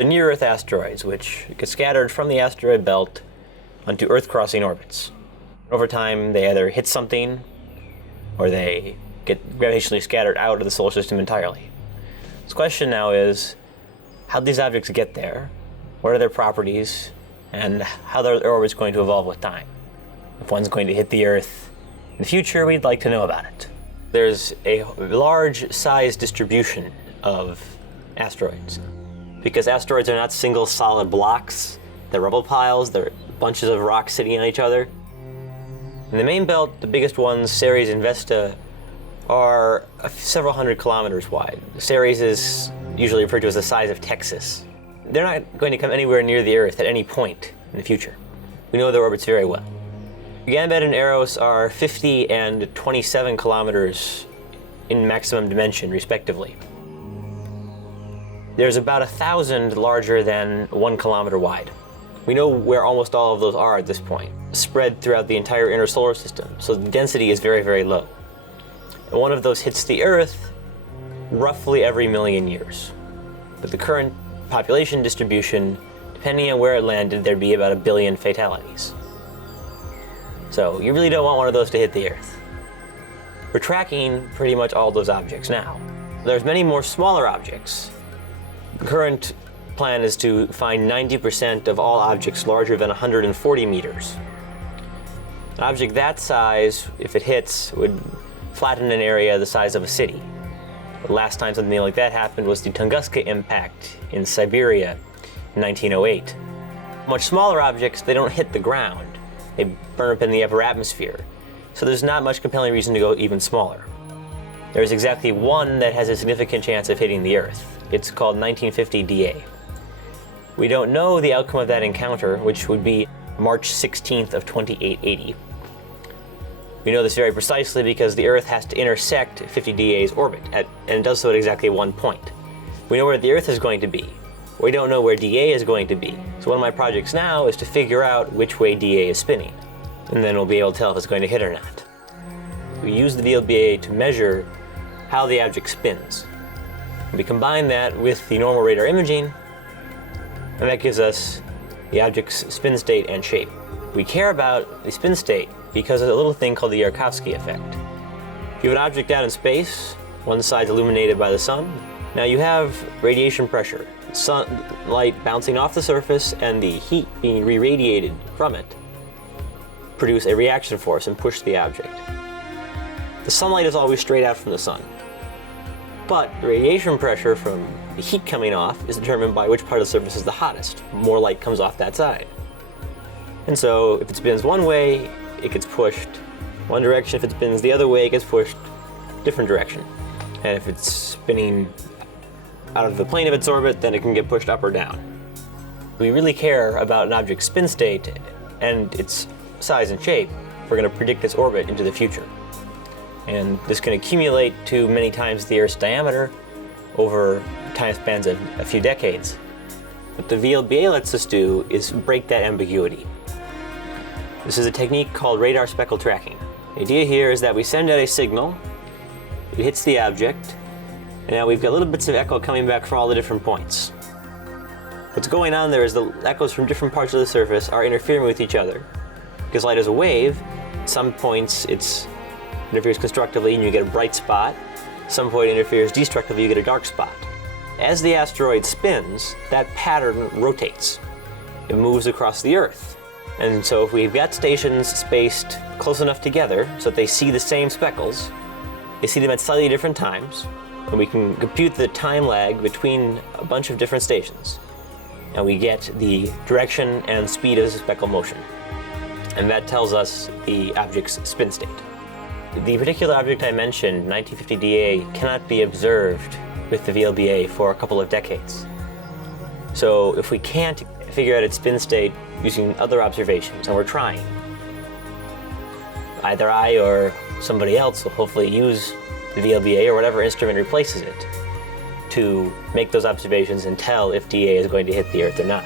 The near-Earth asteroids, which get scattered from the asteroid belt onto Earth-crossing orbits. Over time, they either hit something, or they get gravitationally scattered out of the solar system entirely. So the question now is, how do these objects get there? What are their properties? And how their orbits going to evolve with time? If one's going to hit the Earth in the future, we'd like to know about it. There's a large size distribution of asteroids, because asteroids are not single solid blocks. They're rubble piles, they're bunches of rocks sitting on each other. In the main belt, the biggest ones, Ceres and Vesta, are several hundred kilometers wide. Ceres is usually referred to as the size of Texas. They're not going to come anywhere near the Earth at any point in the future. We know their orbits very well. Ganymede and Eros are 50 and 27 kilometers in maximum dimension, respectively. There's about 1,000 larger than 1 kilometer wide. We know where almost all of those are at this point, spread throughout the entire inner solar system, so the density is very, very low. And one of those hits the Earth roughly every million years. With the current population distribution, depending on where it landed, there'd be about 1 billion fatalities. So you really don't want one of those to hit the Earth. We're tracking pretty much all those objects now. There's many more smaller objects. The current plan is to find 90% of all objects larger than 140 meters. An object that size, if it hits, would flatten an area the size of a city. The last time something like that happened was the Tunguska impact in Siberia in 1908. Much smaller objects, they don't hit the ground. They burn up in the upper atmosphere. So there's not much compelling reason to go even smaller. There's exactly one that has a significant chance of hitting the Earth. It's called 1950 DA. We don't know the outcome of that encounter, which would be March 16th of 2880. We know this very precisely because the Earth has to intersect 50 DA's orbit, and it does so at exactly one point. We know where the Earth is going to be. We don't know where DA is going to be. So one of my projects now is to figure out which way DA is spinning, and then we'll be able to tell if it's going to hit or not. We use the VLBA to measure how the object spins. We combine that with the normal radar imaging, and that gives us the object's spin state and shape. We care about the spin state because of a little thing called the Yarkovsky effect. If you have an object out in space, one side's illuminated by the sun, now you have radiation pressure, sunlight bouncing off the surface and the heat being re-radiated from it produce a reaction force and push the object. The sunlight is always straight out from the sun, but the radiation pressure from the heat coming off is determined by which part of the surface is the hottest. More light comes off that side. And so if it spins one way, it gets pushed one direction. If it spins the other way, it gets pushed different direction. And if it's spinning out of the plane of its orbit, then it can get pushed up or down. We really care about an object's spin state and its size and shape if we're going to predict its orbit into the future. And this can accumulate to many times the Earth's diameter over time spans of a few decades. What the VLBA lets us do is break that ambiguity. This is a technique called radar speckle tracking. The idea here is that we send out a signal, it hits the object, and now we've got little bits of echo coming back from all the different points. What's going on there is the echoes from different parts of the surface are interfering with each other. Because light is a wave, at some points it interferes constructively and you get a bright spot. At some point it interferes destructively, you get a dark spot. As the asteroid spins, that pattern rotates. It moves across the Earth. And so if we've got stations spaced close enough together so that they see the same speckles, they see them at slightly different times, and we can compute the time lag between a bunch of different stations, and we get the direction and speed of the speckle motion. And that tells us the object's spin state. The particular object I mentioned, 1950 DA, cannot be observed with the VLBA for a couple of decades. So if we can't figure out its spin state using other observations, and we're trying, either I or somebody else will hopefully use the VLBA or whatever instrument replaces it to make those observations and tell if DA is going to hit the Earth or not.